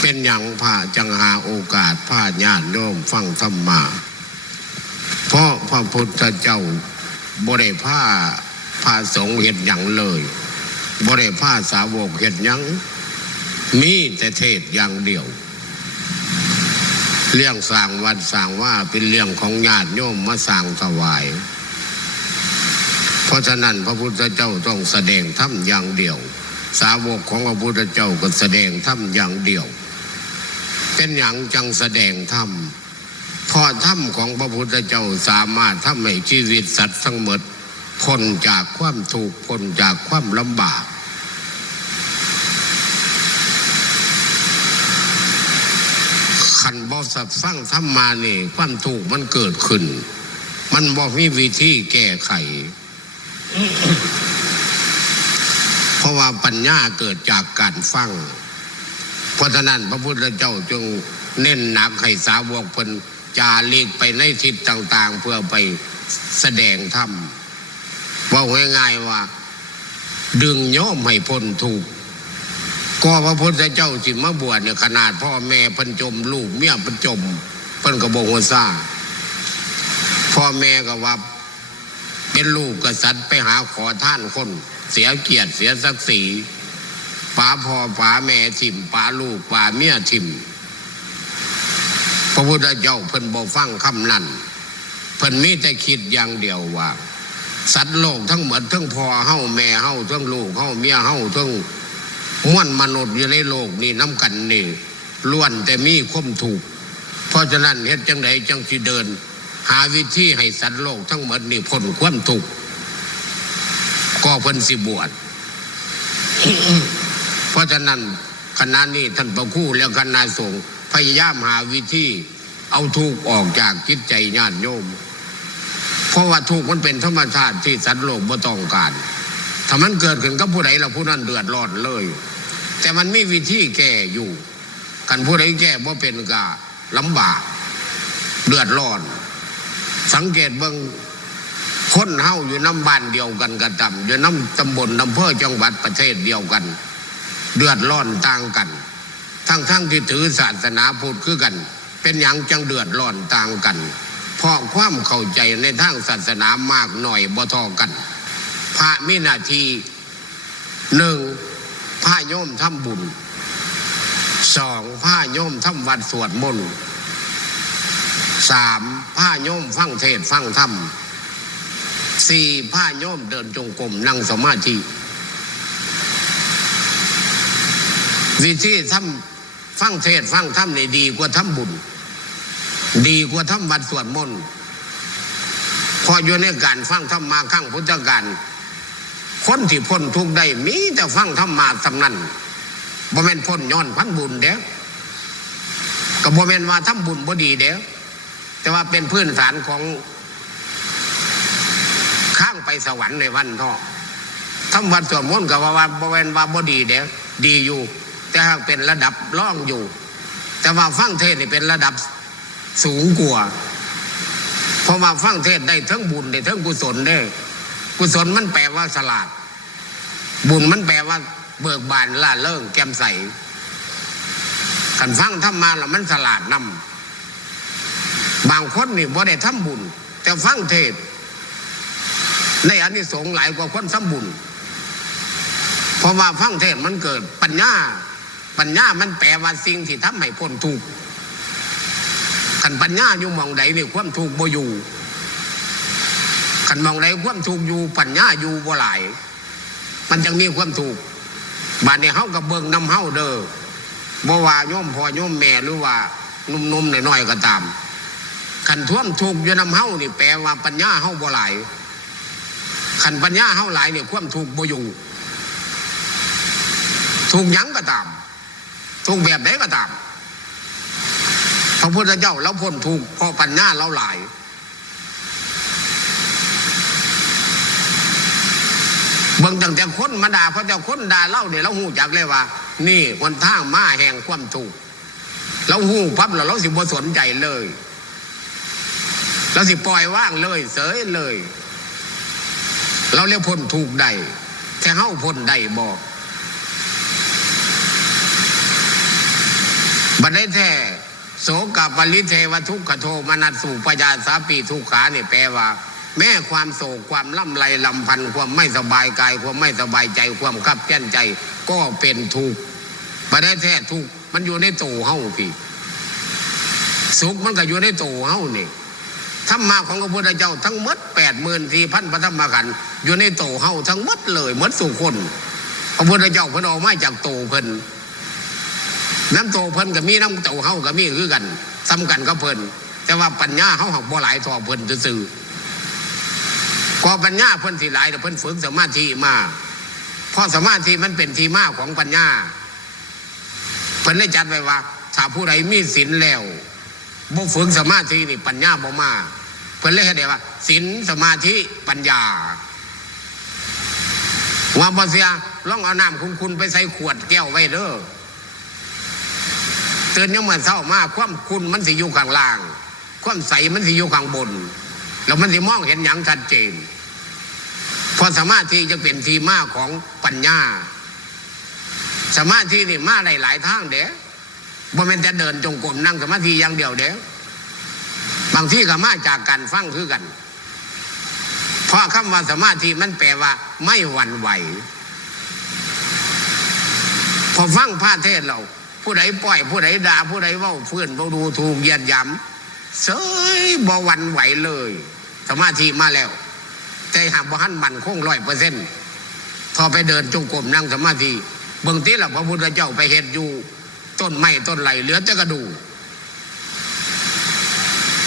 เป็นอย่างพระจังหาโอกาสพระญาติโยมฟังธรรมา เพราะพระพุทธเจ้าบริผ้าพาสงฆ์เห็ดหยังเลยบริผ้าสาวกเห็ดหยัง มีแต่เทศอย่างเดียว เรื่องสร้างวัดสร้างว่าเป็นเรื่องของญาติโยมมาสร้างถวาย เพราะฉะนั้นพระพุทธเจ้าต้องแสดงธรรมอย่างเดียว สาวกของพระพุทธเจ้าก็แสดงธรรมอย่างเดียว เป็นอย่างจังแสดงธรรมเพราะธรรมของพระพุทธเจ้าสามารถทำให้ชีวิตสัตว์ทั้งหมดพ้นจากความถูกข์พ้นจากความลำบาก ขันบอสับฟังธรรมานี่ความถูกข์มันเกิดขึ้น มันบอกมีวิธีแก้ไข เพราะว่าปัญญาเกิดจากการฟัง ราะฉะนั้นพระพุทธเจ้าจึงเน้นหนักให้สาวกเพิ่นจาลีกไปในทิศต่างๆ เพื่อไปแสดงธรรมบอกง่ายๆว่า ดึงโยมให้พ้นถูกข์ก็พระพุทธเจ้าสิมาบวชเนี่ยขนาดพ่อแม่พิ่นจม ลูกเมียพิ่นจมเพิ่นก็บอกว่าซาพ่อแม่ก็ว่าเป็นลูกกษัตริย์ไปหาขอท่านคน เสียเกียรติเสียศักดิ์ศรี ป๋าพ่อป๋าแม่ทิมป๋าลูกป๋าเมียทิมพระพุทธเจ้าเพิ่นบอกฟังคำนั้นเพิ่นมีแต่คิดอย่างเดียวว่า สัตว์โลกทั้งหมดทั้งพ่อเฮาแม่เฮาทั้งลูกเฮาเมียเฮาทั้งมวนมนุษย์อยู่ในโลกนี่น้ำกันนี่ล้วนแต่มีความถูก เพราะฉะนั้นเฮ็ดจังไดจังสิเดิน หาวิธีให้สัตว์โลกทั้งหมดนี่พ้นความทุกข์ก็เพิ่นสิบวช ราะฉะนั้นคณะนี้ท่านประคู่และคณะสงฆ์พยายามหาวิธีเอาทุกออกจากจิตใจญาติโยม เพราะว่าทุกมันเป็นธรรมชาติที่สัตว์โลกบ่ต้องการ ถ้ามันเกิดขึ้นกับผู้ใดเราผู้นั้นเดือดร้อนเลย แต่มันมีวิธีแก้อยู่กันผู้ใดแก้บ่เป็นก็ลำบาก เดือดร้อน สังเกตเบิ่งคนเฮาอยู่น้ำบ้านเดียวกันกันต่ำอยู่น้ำตำบลอำเภอจังหวัดประเทศเดียวกัน เดือดร้อนต่างกัน ทั้งทั้งที่ถือศาสนาพุทธคือกัน เป็นอย่างจังเดือดร้อนต่างกัน เพราะความเข้าใจในทางศาสนามากหน่อยบ่ทอกัน พระมีหนาทีหนึ่งพระโยมทำบุญสองพระโยมทำวัดสวดมนต์สามพระโยมฟังเทศฟังธรรมสี่พระโยมเดินจงกรมนั่งสมาธิ วิธีทำฟังเทศฟังธรรมนี่ดีกว่าทำบุญ ดีกว่าทำวัดสวดมนต์พออยู่ในการฟังธรรมมาข้างพุทธการคนที่พ้นทุกได้มีแต่ฟังธรรมมาสำนันบ่แม่นพ้นย้อนพันบุญเด้อกับบ่แม่นว่าทำบุญบ่ดีเด้อแต่ว่าเป็นพื้นฐานของข้างไปสวรรค์ในวันท่อทำวัดสวดมนต์กับว่าว่าบ่แม่นว่าบ่ดีเด้อดีอยู่ แต่หากเป็นระดับล่องอยู่ แต่ว่าฟังเทศนี่เป็นระดับสูงกว่าเพราะว่าฟังเทศได้ทั้งบุญได้ทั้งกุศลได้กุศลมันแปลว่าฉลาด บุญมันแปลว่า เบิกบานล่าเริงแก้มใสขันฟังทำมาแล้วมันฉลาดนำบางคนนี่บ่ได้ทำบุญ แต่ฟังเทศในอันนี้สงหลายกว่าคนทำบุญ เพราะว่าฟังเทศมันเกิดปัญญา ปัญญามันแปลว่าสิ่งที่ทำให้พ้นทุกข์ขันปัญญาอยู่มองใดนี่ความทุกข์บ่อยู่ขันมองใดความทุกข์อยู่ปัญญาอยู่บ่หลาย มันจังมีความทุกข์บานนี้เฮากับเบิงนำเฮาเด้อบ่ว่าโยมพ่อโยมแม่หรือว่านุ่มๆน้อยๆก็ตามขันท่วมทุกข์อยู่นำเฮานี่แปลว่าปัญญาเฮาบ่หลายขันปัญญาเฮาหลายเนี่ยความทุกข์บ่อยู่ทุกยังก็ตาม ทุกแบบไหนก็ตาม พระพุทธเจ้าเราพ้นทุกข์เพราะปัญญาเราหลายเบิ่งตั้งแต่คนมาด่าพราะแต่คนด่าเล่าเนี่ยเราหูจักเลยว่า นี่คนทางมาแห่งความถูกข์เราหูพับแล้วเราสิบ่สนใจเลยเราสิปล่อยว่างเลย เสยเลย เราเรียกพ้นถูกได้แค่เฮ้าพ้นได้บอก บัดได้แท้โสกับปริเทวทุกขโทมนัสสุปยาสาปีทุกขาเนี่ยแปลว่า แม้ความโศกความล่ำไรลำพันความไม่สบายกายความไม่สบายใจความขับแค้นใจ ก็เป็นทุกข์บัดได้แท้ทุกข์มันอยู่ในตัวเฮาพี่สุขมันก็อยู่ในตัวเฮานี่ธรรมะของพระพุทธเจ้าทั้งหมดแปดหมื่นสี่พันพระธรรมขันธ์อยู่ในตัวเฮาทั้งหมดเลยหมดสุคน พระพุทธเจ้าพิ่นออกมาจากโตเพิ่น น้ำโตเพิ่นกับมีน้ำโตเฮากับมีคือกันซ้ำกันก็เพิ่นแต่ว่าปัญญาเฮาหักบ่หลายทอเพิ่นซื่อๆกอปัญญาเพิ่นสิหลายแต่เพิ่นฝึกสมาธิมาเพราะสมาธิมันเป็นที่มาของปัญญาเพิ่นได้จัดไว้ว่าถ้าผู้ใดมีศีลแล้วบ่ฝึกสมาธินี่ปัญญาบ่มาเพิ่นเลยให้ได้ว่าศีลสมาธิปัญญาว่าบ่เสียลองเอาน้ำคุณคุณไปใส่ขวดแก้วไว้เด้อ ตื่นยังเมือนเศร้ามากความคุณมันสิอยู่ข้างล่าง ความใสมันสิอยู่ข้างบน แล้วมันสิมองเห็นอย่างชัดเจนพอสมาธิจะเป็นทีมาของปัญญา สมาธินี่มาหลายหลายทางเด้บ่แม่นจะเดินจงกรมนั่งสมาธิอย่างเดียวเด้บางที่ก็มาจากการฟังคือกัน เพราะคำว่าสมาธิมันแปลว่า ไม่หวั่นไหว พอฟังพระเทศเรา ผู้ใดปล่อย ผู้ใดด่าผู้ใดเว่าเพื่อนเว้าดูถูกเยียดยำเสยบวันไหวเลย สมาธิมาแล้ว ใจหักบ่หันมันคงร้อยเปอร์เซ็นต์พอไปเดินจงกรมนั่งสมาธิเบื้องที่ละพระพุทธเจ้าไปเห็นอยู่ ต้นไม้ต้นไหลเหลือแต่กระดู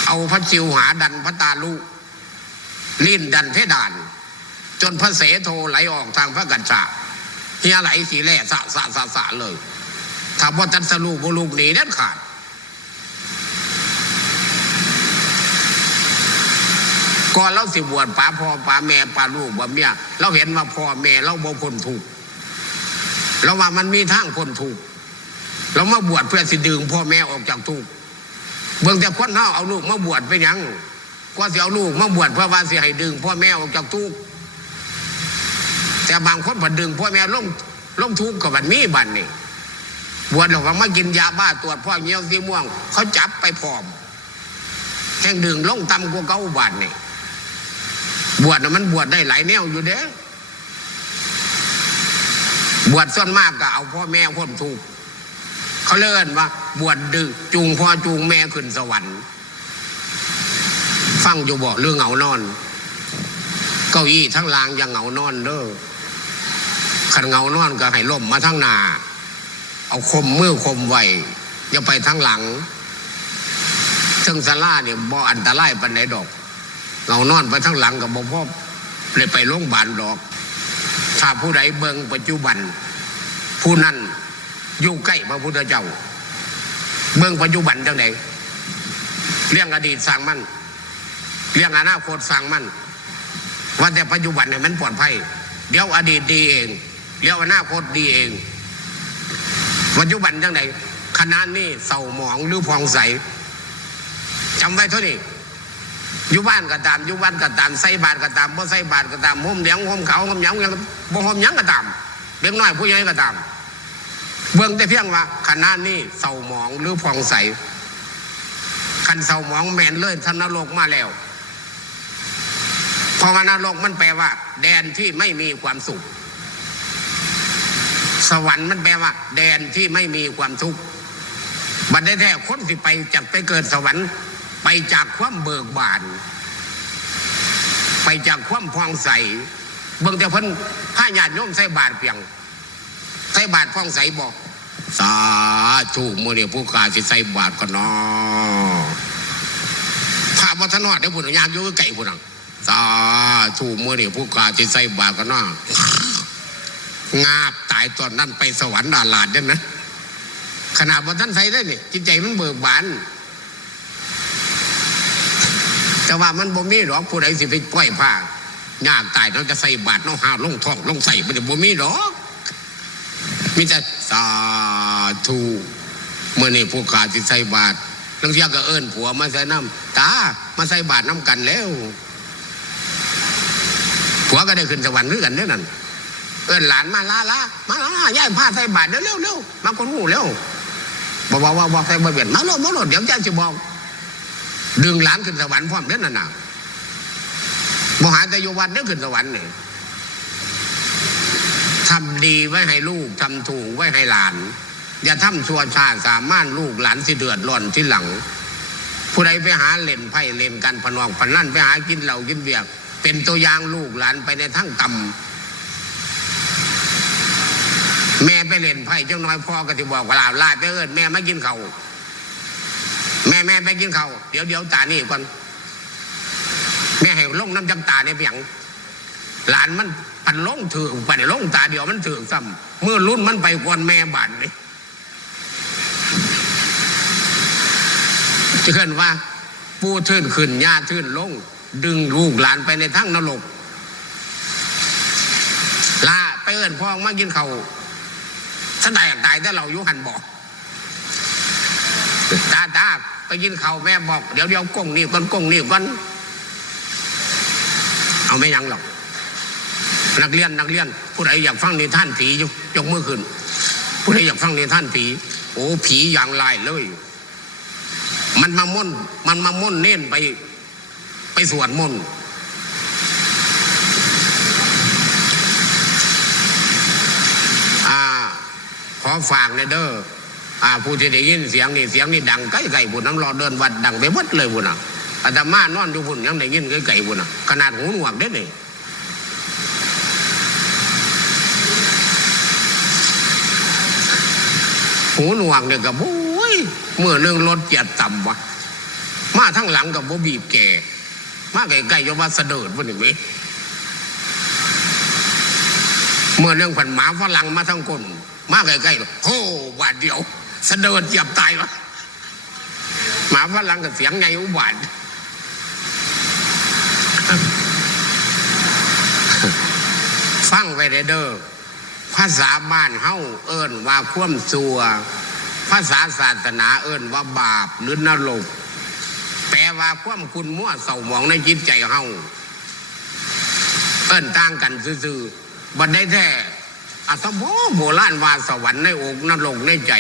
เอาพระจิวหาดันพระตาลุลิ้นดันเพดาน จนพระเสโทไหลออกทางพระกัญชาเฮียไหลสีแล่สะสะสะสะเลย ถ้าว่าจันสรูปบุลูกหนีเด็ดขาดก่อนเราสิบวชป้าพ่อป้าแม่ป้าลูกป้าเมียเราเห็นว่าพ่อแม่เราบ่พ้นถูกเราว่ามันมีทางพ้นถูกเรามาบวชเพื่อสิดึงพ่อแม่ออกจากทุกเบิ่งแต่คนเฮาเอาลูกมาบวชไปยังกว่าสิเอาลูกมาบวชเพื่อว่าสิให้ดึงพ่อแม่ออกจากทุกแต่บางคนผัดดึงพ่อแม่ลงลงทุกข์กับบันมีบันนี่ บวชหรอกว่ามากินยาบ้าตรวจพ่อเงี้ยวสีม่วง เขาจับไปพร้อมแข่งดึงลงต่ำกว่าเก้าบาทนี่บวชน่ะมันบวชได้หลายแนวอยู่เด้บวชส่วนมากก็เอาพ่อแม่คนถูกเขาเลื่อนว่า บวชดึกจูงพ่อจูงแม่ขึ้นสวรรค์ ฟังอยู่บ่เรื่องเหงานอน เก้าอี้ทั้งลางยังเหงานอนเด้อขันเหงานอนก็ให้ล่มมาทั้งนา เอาคมมือคมไว้อย่าไปทั้งหลังซึ่งสลาเนี่ยบ่อันตรายปันไหนดอกเหงานอนไปทั้งหลังกับบ่พ่อเลยไปโรงพยาบาลดอก ถ้าผู้ใดเบิงปัจจุบัน ผู้นั้นอยู่ใกล้พระพุทธเจ้า เบิงปัจจุบันจังไหนเรื่องอดีตสร้างมัน เรื่องอนาคตสั่งมันว่าแต่ปัจจุบันเนี่ยมันปลอดภัย เดี๋ยวอดีตดีเอง เดี๋ยวอนาคตดีเอง ปัจจุบันจังไหนขณะนี้เศร้าหมองหรือพองใสจำไว้เท่านี้อยู่บ้านก็ตามอยู่บ้านก็ตามใส่บาตรก็ตามบ่ใส่บาตรก็ตามห่มเหลียงห่มเขาห่มหยังยังบ่ห่มหยังก็ตามเด็กน้อยผู้ใหญ่ก็ตาม เบื้องแต่เพียงว่าขณะนี้เศร้าหมองหรือพองใสคันเศร้าหมองแมนเลยท่านนรกมาแล้วพราะว่านรกมันแปลว่า แดนที่ไม่มีความสุข สวรรค์มันแปลว่า แดนที่ไม่มีความทุกข์บัดได้แท้คนที่ไปจากไปเกิดสวรรค์ ไปจากความเบิกบาน ไปจากความพองใสเบิ่งแต่เพิ่นผ้าญาติโยมใส่บาทเพียง ใส่บาทพองใสบอก สาธุมือเนี่ยผู้ขาสิใส่บาทก็นอพระวัฒนอดได้ผุนยากยู่ไก่ผุนังสาธุมือนี่ยผู้กาที่ใส่บาปกันน่า งาบตายตอนนั้นไปสวรรค์ดาลาดเนี่ยนะขนาดว่าท่านใส่ได้เนี่ยจิตใจมันเบิกบาน แต่ว่ามันบ่มีหรอกผู้ใดสิไปปล่อยผ้ายากตายเราจะใส่บาตรเราหาลงท้องลงใส่มันจะบ่มีหรอกมีแต่สาธุเมื่อนี่ผู้กาที่ใส่บาตรลังเทียก็เอิ้นผัวมาใส่น้ำตามาใส่บาตรน้ำกันแล้วผัวก็ได้ขึ้นสวรรค์ด้วยกันเนี่ยนั่น เอิ้นหลานมาลาลามาลาย่ายผ้าใส่บาตรเร็วเร็วเร็วมาคนหูเร็วบอกว่าว่าบอกใส่บ่เบียนมาโลดมาโลดเดี๋ยวเจ้าจะบอกดึงหลานขึ้นสวรรค์พร้อมเด้อนั่นน่ะบ่หาต่อยู่วัดเด้อขึ้นสวรรค์เนี่ยทำดีไว้ให้ลูกทำถูกไว้ให้หลาน อย่าทำชั่วชาสามารถลูกหลานสิเดือดร้อนที่หลัง ผู้ใดไปหาเล่นไพ่เล่นกันพนองพนันไปหากินเหล้ากินเบียร์เป็นตัวอย่างลูกหลานไปในทั้งต่ำ แม่ไปเล่นไพ่เจ้าน้อยพ่อก็จะบอกว่าลาลาไปเอิญแม่ไม่กินเขาวแม่แม่ไปกินเขาวเดี๋ยวเดี๋ยวตานี่ก่อนแม่ให้ลงน้ำจำตาในเพียงหลานมันปันลงถือปันลงตาเดียวมันถือซ้ำเมื่อรุ่นมันไปกวนแม่บานเลยจะเกินว่าปูทื่นขึ้นญาทื่นลง ดึงลูกหลานไปในทั้งนรกลาไปเอิญพ่อมากินเขาวฉั นตายตายแต่เราอยู่หันบอกตาตาไปกินเขาแม่บอกเดี๋ยวเดี๋ยวกงนี่ก่อนกงนี่ก่อนเอาไม่ยังหรอกนักเรียนนักเรียน ผู้ใดอยากฟังนิทานผียกยกมือขึ้น ผู้ใดอยากฟังนิทานผี โอ้ผีอย่างไรเลย มันมาม่นมันมาม่นเน้นไป ไปสวดมนต์อ่า ขอ ฝากในเด้ออ่าผู้ที่ได้ยินเสียงนี่เสียงนี่ดังใกล้ๆบุญน้ำรอเดินวัดดังไปหมดเลยบุญอะอาตมานอนอยู่บุญยังได้ยินใกล้ๆบุญอะขนาดหูหนวกเด้อนี่หูหนวกเนี่ยกับโอ้ยเมื่อเรื่องรถเกียดต่ำวะมาทั้งหลังกับโบบีบแก่ มาไกลๆจะว่าเสดิร์ดวันนี้เมื่อเรื่องผันหมาฝรั่งมาทั้งคน มาไกล้ๆโอ้บาดเดียวเดิร์ดเหยียบตายวะหมาฝรั่งกับเสียงไงอุบาทฟังไว้เด้อเด้อภาษาบ้านเฮาเอิ้นว่าคว่ำซัว ภาษาศาสนาเอิ้นว่าบาปหรือนรกแปลว่าความคุณมั่วเศร้าหมองในจิตใจเฮาเอิ้นต่างกันซื่อๆบัดได้แท้ อัตโมโบราณว่าสวรรค์ในอกนรกในใจ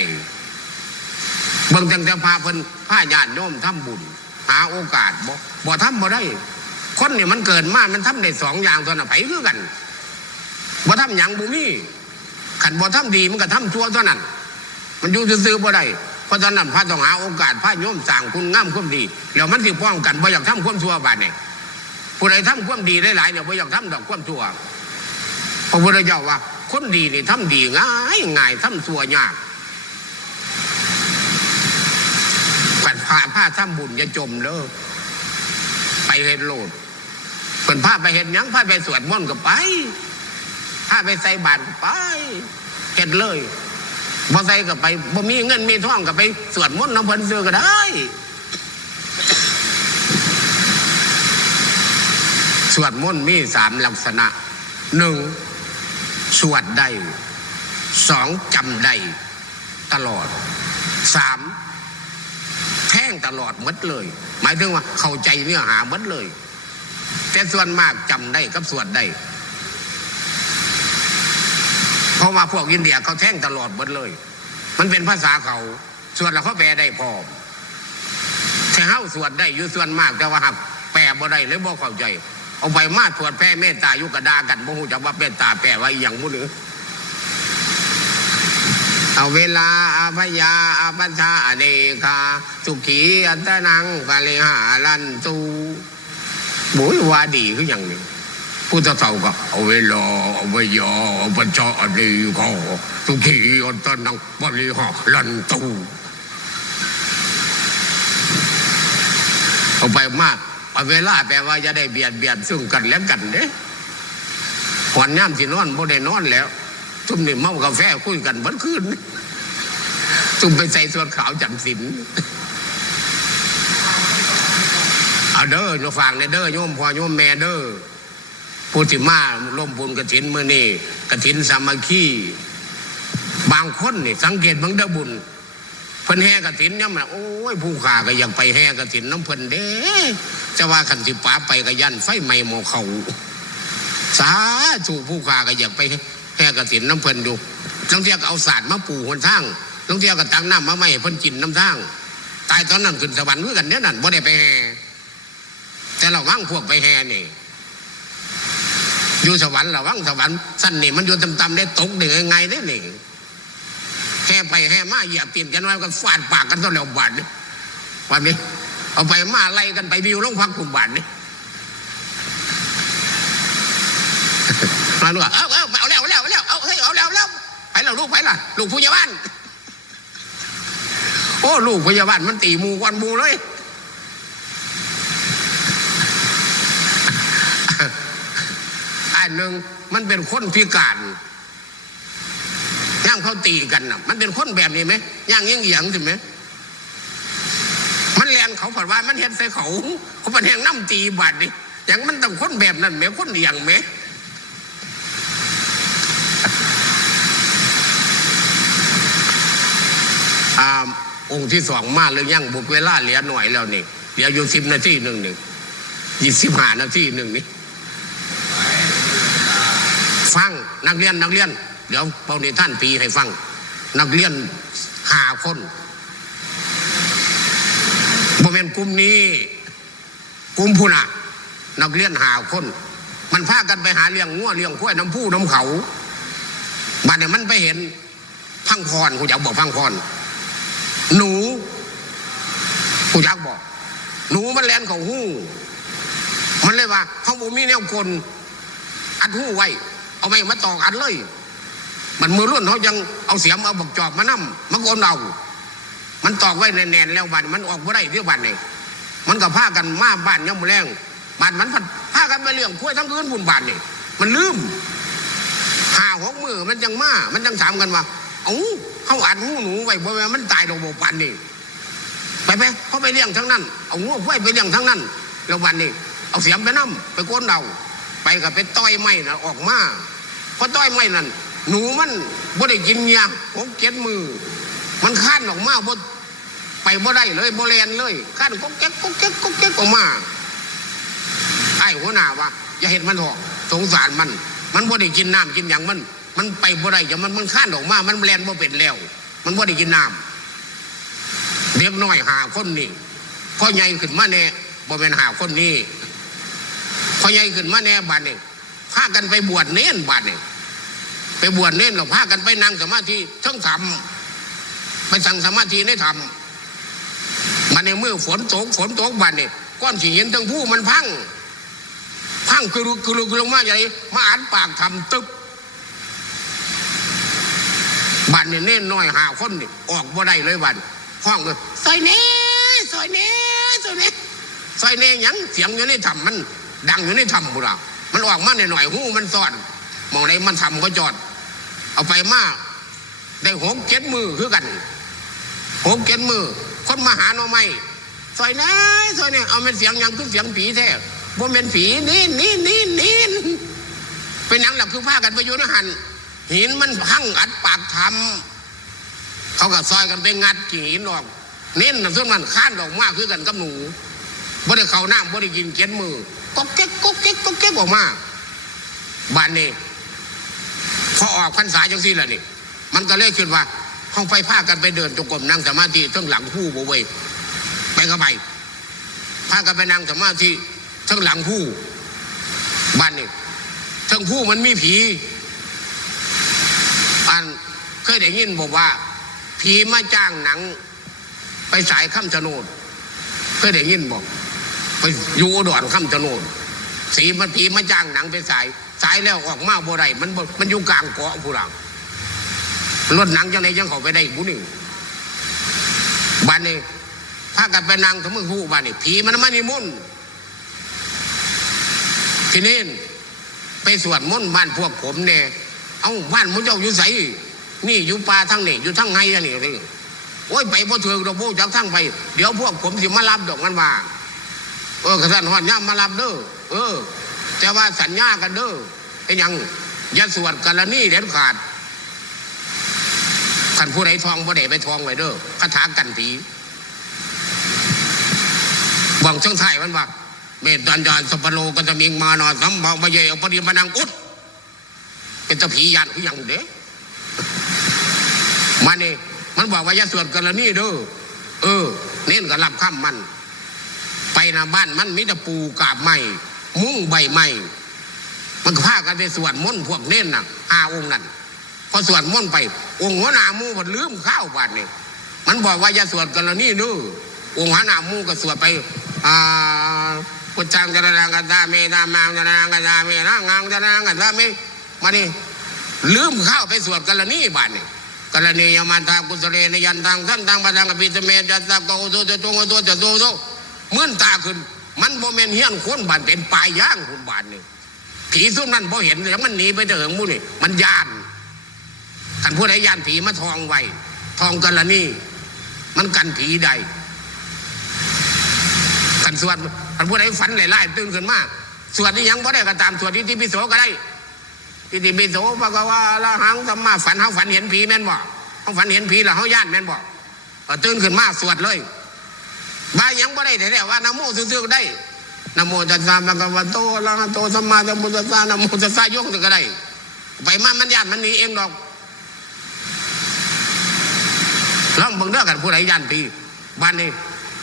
เบิ่งจังแต่พาเพิ่นพาญาติโยมทำบุญ หาโอกาสบ่บ่ทำบ่ได้ คนนี่มันเกิดมามันทำได้สองอย่างตัวน่ะไผคือกันบ่ทำหยังบ่มีขันบ่ทำดีมันก็ทำชั่วเท่านั้น มันอยู่ซื่อๆบ่ได้เพราะฉะนั้นพระต้องหาโอกาสพระโยมสั่งคุณงามความดีแล้วมันสิป้องกันบ่อยากทำความชั่วบาดนี่ผู้ใดทำความดีหลายๆเนี่ยบ่อยากทำดอกความชั่วพระพุทธเจ้าว่า คนดีนี่ทำดีง่ายง่ายทำชั่วยากขันพาผ้าทำบุญอย่าจมเด้อไปเฮ็ดโลดเป็นผ้าไปเฮ็ดหยังผ้าไปสวดมนต์ก็ไปถ้าไปใส่บาตรก็ไปเฮ็ดเลยบ่ใส่ก็ไปบ่มีเงินมีทองก็ไปสวดมนต์น้ำเพิ่นซื้อก็ได้สวดมนต์มีสามลักษณะหนึ่ง สวดได้สองจำได้ตลอดสามแท่งตลอดหมดเลย หมายถึงว่าเข้าใจเนื้อหาหมดเลย แต่ส่วนมากจำได้กับสวดได้เพราะว่าพวกอินเดียเขาแท่งตลอดหมดเลย มันเป็นภาษาเขาส่วนเราเขาแปลได้พอแต่เฮาสวดได้อยู่ส่วนมากแต่ว่าหักแปลบ่ได้เลยบ่เข้าใจ เอาไปมาสวดแผ่เมตตายู่กระดากันบ่ฮู้จักว่าเมตตาแปลว่าอย่างบ่หรือเอาเวลาอาพยาอาปัญชาอเนคาสุขีอัตนังกาลิหารันตูบุยว่าดีคืออย่างนี้พุทธเจ้าก็เอาเวลาเอาไว้ยาอาปัญชาอดีก็ทุกีอันตนังบริหารลันตูเอาไปมาก เอาเวลาแปลว่าจะได้เบียดเบียนซึ่งกันและกันเด้หอนย่ำสินอนบ่ได้นอนแล้วทุ่มนี่เมากาแฟคุยกันบันคืนทุ่มไปใส่ส่วนขาวจำศีลเอาเด้อโยฟังในเด้อโยมพ่อโยมแม่เด้อผู้ที่มาร่มบุญกระถินเมื่อนี่กระถินสามัคคีบางคนนี่สังเกตบางเด้อบุญ พิ่นแห่กระถินเนี่ยมันโอ้ยผู้ขาก็อยากไปแห่กระถินน้ำเพิ่นเด้จะว่าขันสิป้าไปก็ยันไฟไหม้หมอเขาสาธุผู้ขาก็อยากไปแห่กระถินน้ำเพิ่นดูจังเทียกเอาศาสตร์มาปูหนทางลงเที่ยวกับตังน้ำมาไม่เพิ่นกินน้ำทางตายตอนนั้นขึ้นสวรรค์คือกันเนี่ยนั่นบ่ได้ไปแห่แต่เราว่างพวกไปแห่นี่อยู่สวรรค์ระวังสวรรค์สั้นนี่มันอยู่ต่ำๆได้ตกหนึ่งยังไงได้หนึ่ง แห่ไปแห่มาเหยียบตีนกันไว้ก็ฟาดปากกันตอนแล้วบาดนี่วันนี้เอาไปมาไล่กันไปวิวลงพักกลุ่มบาดนี่มาดูว่าเอาเอาเอาแล้วเอาแล้วเอาแล้วเอาเฮ้ยเอาแล้วเอาแล้วไปแล้วลูกไปล่ะลูกผู้ใหญ่บ้านโอ้ลูกพยาบาลมันตีมูวันมูเลยอันหนึ่งมันเป็นคนพิการ ย่างเขาตีกันน่ะ มันเป็นคนแบบนี้ไหมย่างเงี้ยงเหยียงถึงไหมมันแลนเขาผัดว่ามันเห็นใส่เขาเขาเป็นแหงน้ำตีบาดนี่อย่างมันต้องคนแบบนั้นไหมคนเหยียงไหมอ่าองค์ที่สองมาหรือยังบุกเวลาเหลือหน่อยแล้วนี่เหลืออยู่สิบนาทีหนึ่งหนึ่งยี่สิบห้านาทีหนึ่งนี่ฟังนักเรียนนักเรียน เดี๋ยวเปานิท่านปีให้ฟัง นักเรียนหาคนบ่เป็นกลุ่มนี้กลุ่มผู้น่ะ นักเรียนหาคน มันพากันไปหาเลี้ยงงัวเลี้ยงข้วยน้ำผู้น้ำเขาบัดเนี่ยมันไปเห็นพังพรกูอยากบอกพังพรหนูกูอยากบอก หนูมันแลนของหู้ มันเลยว่าเขาบ่มีแนวคนอัดหู้ไว้ เอาไม้มาตอกอัดเลย มันมือรุ่นเขายังเอาเสียมเอาบักจอบมานั่มมาโกนเอามันตอกไว้แน่นๆแล้วบันมันออกมาได้ที่บันนี่มันก็พากันมาบ้านยังมือแรงบ้านมันพัดพากันไปเลี้ยงกล้ยทั้งคืนบุญบ้านนี่มันลืมหาหกมือมันยังมามันยังถามกันว่าเอ้าเขาอัดหูหนูไว้บ่แม่นมันตายดอกบปันนี่ไปไปเขาไปเลี้ยงทั้งนั้นเอางูไว้ไปเลี้ยงทั้งนั้นแล้ววันนี้เอาเสียมไปนั่มไปโกนเอาไปกับไปต้อยไม้นะออกมาเพราะต้อยไม้นั่น หนูมันบ่ได้กินยาหกเจ็ดมือ มันข้านออกมาบ่ไปบ่ได้เลยบ่แลนเลยข้านก็แก๊กก็แก๊กก็แก๊กออกมาไอ้หัวหน้าว่าอย่าเห็นมันหอกสงสารมัน มันบ่ได้กินน้ำกินอย่างมัน มันไปบ่ได้อย่ามันมันข้านออกมา มันแลนบ่เป็นแล้ว มันบ่ได้กินน้ำเด็กน้อยหาคนนี่พ่อใหญ่ขึ้นมาแน่บ่เป็นหาคนนี้พอใหญ่ขึ้นมาแน่บัดนี่พากันไปบวชเน้นบัดนี่ ไปบวชเน้นหรอกพากันไปนั่งสมาธิทั้งทำไปสั่งสมาธิได้ทำบัดในเมื่อฝนตกฝนตกบัดนี่ก้อนสีเห็นทั้งผู้มันพัง พังกรุกรุกลงมาใหญ่มาอ่านปากทำตึบบัดนี่เน้นน้อยหาคนนี่ออกบ่ได้เลยบัดห้องเลยซอยเน่ซอยเน่ซอยเน่ซอยเน่หยังเสียงอยู่ในถ้ำมัน ดังอยู่ในถ้ำบุรามันออกมาหน่อยๆหูมันซ่อนมองไหนมันทำก็จอด เอาไปมาได้หกเจ็ดมือคือกันหกเจ็ดมือคนมาหาหน่อไม้ซอยไหนซอยนี่เอาเป็นเสียงยังคือเสียงผีแท้บ่เป็นผีนี่นี่นี่นี่เป็นยังหลับคือผ้ากันไปอยู่นหันหินมันพังอัดปากทำเขาก็ซอยกันไปงัดกิ่งหินออกเน้นส่วนมันข้านดอกมากคือกันกับหนูบ่ได้เข้าน้ำบ่ได้กินเจ็ดมือก็เก๊กก็เก๊กก็เก๊กออกมาบ้านนี้ พอออกพรรษาจังสี่แหละนี่ มันก็เลยคิดว่าห้องไฟผ้ากันไปเดินจงกรมนั่งสมาธิทั้งหลังผู้บ่เวยไปก็ไปพากันไปนั่งสมาธิทั้งหลังผู้บ้านนี้ทั้งผู้มันมีผีอันเคยได้ยินบอกว่า ผีมาจ้างหนัง ไปสายข้ามชะโนดเคยได้ยินบอกไปอยู่อุดอนข้ามถนน สีมันผีมาจ้างหนังไปสาย สายแล้วออกมาบ่ได้มันมันอยู่กลางเกาะผู้หลังรถหนังจังไหนยังเขาไปได้ผู้หนึ่งบ้านนี้ถ้ากันไปนั่งทั้งมือผู้บ้านนี้ผีมันมานิมนต์ทีนี้ไปสวดมนต์บ้านพวกผมเนี่ยเอาบ้านมุนเจ้าอยู่ใสนี่อยู่ป่าทั้งนี่อยู่ทั้งไงอันนี้นี่โอ้ยไปพอถือดอกโบจากทั้งไป เดี๋ยวพวกผมสิมารับดอกมันว่าเออกระสันหอดย่ามมารับเด้อ เออ แต่ว่าสัญญากันเด้อเป็นยังอย่าสวดกันละนี่เด็ดขาดขันผู้ใดทองบ่ได้ไปทองไว้เด้อคาถากันผีหวังช่างไทยมันว่าเมตตันดานสัพโลกันจะมิงมาหนอสัมภาวะเยอปริมานังอุดเป็นตะผียันคือหยังเด้มานี่มันบอกว่าอย่าสวดกรณีเด้อเออ เน้นก็รับคำมัน ไปนาบ้านมันมีแต่ปูกาบไม้ มุ้งใบไม้มันก็พากันไปสวดมนต์พวกเน้นน่ะห้าองค์นั่นพอสวดมนต์ไป องค์หัวหน้ามูมันลืมข้าวบาดนี่มันบอกว่าอย่าสวดกรณีเด้อองค์หัวหน้ามูก็สวดไปอ่าพุทธังจรณังกัตตาเมตามังจรณังกัตตาเมนะงังจรณังกัตตาเมมานี่ลืมข้าวไปสวดกรณีบาดนี่กรณียมันทากุศเลนยันทางท่านทางปะทังอภิสเมจัตตะโกโตจะตงโตจะโตโตมื่นตาขึ้น มันโมเมนเฮียนคนบานเป็นปลายย่างคุณบานนี่ผีซุ่มนั้นพอเห็นแล้วมันหนีไปเถิงมูนี่มันยานกันผู้ใดยานผีมาทองไว้ทองกรณีมันกันผีใดกันสวดกันผู้ใดฝันหลายๆตื่นขึ้นมาสวดนี่ยังบ่ได้ก็ตามสวดที่ที่พิโสก็ได้ที่ที่พิโสปะกว่าละหังสัมมาฝันเฮาฝันเห็นผีแม่นบ่เฮาฝันเห็นผีแล้วเฮาย่านแม่นบ่ก็ตื่นขึ้นมาสวดเลย บายยังบ่ได้แต่ว่านะโมซื่อๆก็ได้นะโมตัสสะภะคะวะโตอะโตสัมมาสัมพุทธัสสะนะโมตัสสะยกก็ได้ไปมามันย่านมันหนีเองดอกลองเบิ่งเด้อกันผู้ใดย่านผีบ้านนี้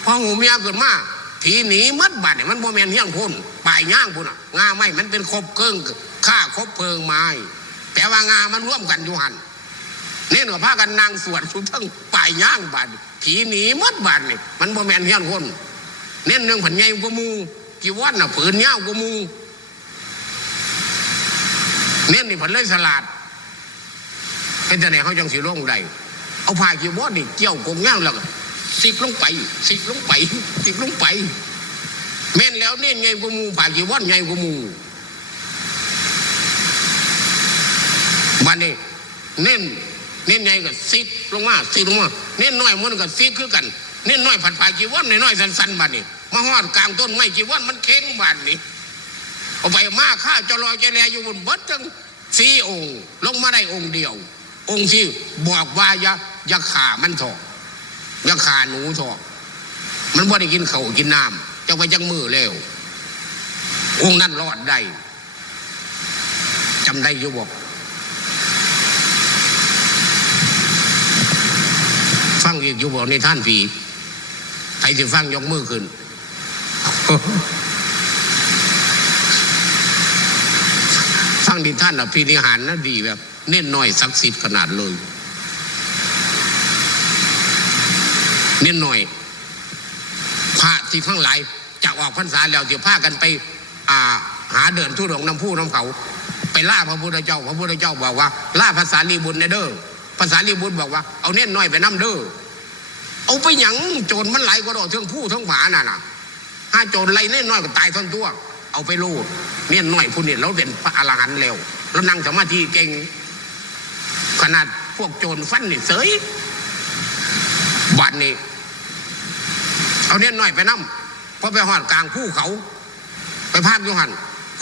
พอหูเมียขึ้นมาผีหนีมัดบ้าดเนี่ยมันโมเมนเฮี้ยงพุ่นป่ายย่างพุ่นอะงาไม่มันเป็นครบเกิงฆ่าครบเพลิงไม้แต่ว่างามันร่วมกันอยู่หันเนี่ยหนูพากันนางสวดสุดทั้งป่ายย่างบ้าด ผีหนีมัดบาดเนี่ยมันโมเมนเฮี้ยงคนเน้นหนึ่งผันใหญ่กว่าหมูกี่วันน่ะผืนเงาวกว่าหมูเน้นนี่ผันเลยสลัดเป็นแต่ไหนเขาจังสีร่งใดเอาผ้ากี่วันนี่เกี่ยวกงเงาแล้วก็สิกลงไปสิกลงไปสิกลงไปแม่นแล้วเนี่ยไงกูมูปากีวอนไงกูมูบันนี้เน้นเน้นไงก็สิกลงมาสิกลงมา เน้นน้อยมันก็สิกคือกันเน้นน้อยผัดปากจีวอนน้อยๆสั้นๆบันนี้มาหอดกลางต้นไม้จีวอนมันเข่งบันนี้เอาไปมาข้าจะรอยจะแลอยู่บนเบิดทั้งสี่องค์ ลงมาได้องค์เดียว องค์ที่บอกว่าอย่าอย่าขามันเถอะอยังขาหนูทอะมันบ่ได้กินเขากินน้ำจังไปจังมือแล้วองค์นั้นรอดได้จำได้อยู่บอกฟัง อีกอยู่บอกในท่านผีใครจะฟังยกมือขึ้น ฟังดิท่านอภินิหารนะดีแบบ เน้นหน้อยศักดิ์สิทธิ์ขนาดเลย เนิดหน่อยพระที่ข้างหลายจะออกพรรษาแล้วจะพากันไป อ่า หาเดินทุดงค์น้ำผู้น้ำเขา ไปล่าพระพุทธเจ้า พระพุทธเจ้าบอกว่าล่าภาษาลีบุญในเด้อภาษาลีบุญบอกว่าเอาเน้นหน้อยไปน้ำเด้อ เอาไปหยังโจรมันไหลก็ดอกเทิงผู้เทั้งผาน่ะนะถ้าโจรไหลเน้นน้อยก็ตายทั้งตัว เอาไปลูดเน้นน้อยผู้นี้เราเป็นพระอรหันต์แล้วเรานั่งสมาธิเก่ง ขนาดพวกโจรฟันนี่เสยบัดนี้ เอาเนี่ยน่อยไปน้ำพอไปหอดกลางภูเขา ไปพากอยู่หัน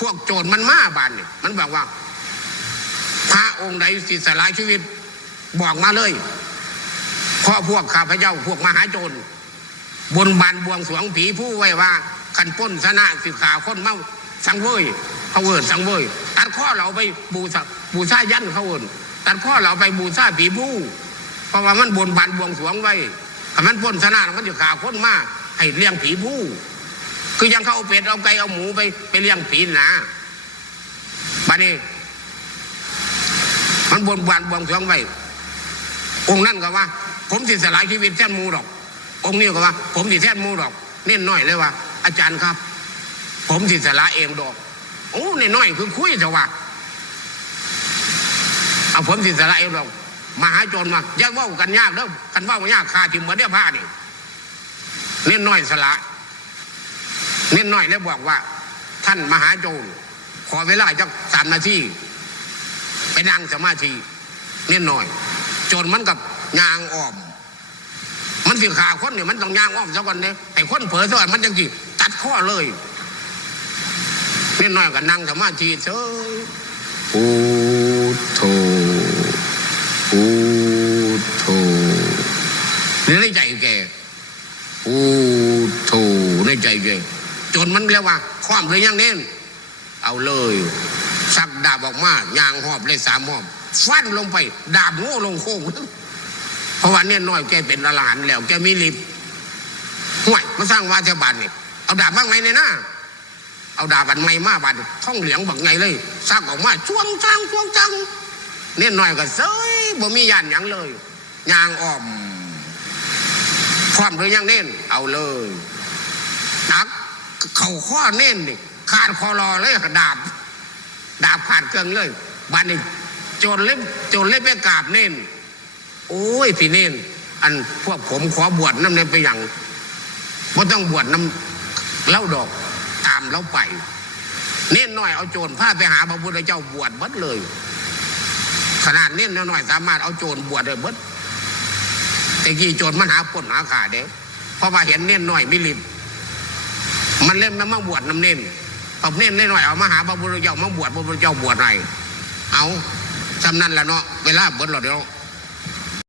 พวกโจรมันมาบานนี่มันบอกว่า พระองค์ใดสิสลายชีวิตบอกมาเลย เพราะพวกข้าพเจ้าพวกมหาโจรบนบานบวงสวงผีผู้ไว้ว่าขันป้นชนะสิขาคนเมาสังเวยเขาเอินสังเวยตัดข้อเราไปบูชาบูชายันเขาเอินตัดข้อเราไปบูชาผีผู้เพราะว่ามันบนบานบวงสวงไว้ถ้ามันพ้นชนะมันจะขาคนมากให้เลี้ยงผีผู้คือยังเขาเอาเป็ดเอาไก่เอาหมูไปไปเลี้ยงผีนะบัดนี้ มันบนบานบวงสวงไว้องค์นั่นก็ว่า ผมสิสลายชีวิตแท่นมูดอก องค์นี้ก็ว่า ผมสิแท่นมูดอก เน้นน้อยเลยว่า อาจารย์ครับ ผมสิสละเองดอกโอ้เน้นน้อยคือคุยเถอะว่าเอาผมสิสละเองดอกมหาโจรมาอยกว่ากันยากเด้อกันว่ามันยากคาทิมเหมือนเดียผ้านี่เน้นน้อยสละเน้นน้อยแล้วบอกว่า ท่านมหาโจรขอเวลาจักสามนาทีไปนั่งสมาธิเน้นน้อยโจรมันกับยางอ้อม มันสิขาคนเนี่ยมันต้องยางอ้อมสักวันเนี่ยไอ้คนเผลอสักวันมันจังสิตัดข้อเลยเน้นน้อยกับนั่งสมาธิเฉยพุทโธพุทโธนี่ในใจแกพุทโธในใจแกจนมันเรียกว่าความเลยยังเน้นเอาเลยสักดาบออกมายางหอบเลยสามหอบฟันลงไป ดาบโง่ลงโค้ง เพราะว่าเนี่ยน้อยแกเป็นอรหันต์แล้ว แกมีฤทธิ์ห่วยมาสร้างวาเทบานนี่เอาดาบบ้างไหมเนี่ยนะเอาดาบอันไม่มาบานท่องเหลียงบักไงเลยซักออกมาช่วงจังช่วงจังเนี่ยน้อยก็เซยบ่มียานหยังเลยยางอ้อมความหรือยังเน้นเอาเลยนักเข่าข้อเน้นนี่ขาดคอรอเลยดาบ ดาบขาดเครื่องเลยบันนี้โจรเล่มโจรเล่มไปกราบเน้น โอ้ยพี่เน้นอันพวกผมขอบวชน้ำเน้นไปอย่างว่าต้องบวชน้ำเล่าดอกตามเล่าไป เน้นหน่อยเอาโจรพาไปหาพระพุทธเจ้าบวชบัดเลย ขนาดเน้นหน่อยสามารถเอาโจรบวชได้เบัดแต่กี้โจรมันหาปล้นหาขาเด้เพราะว่าเห็นเน้นหน่อยไมิลินมันเล่นมันมาบวชน้ำเน้นพอเน้นน้อยเอามาหาพระพุทธเจ้ามาบวชพระพุทธเจ้าบวชไหนเอาจำนั้นแหละเนาะเวลาบิดเราเดี๋ยว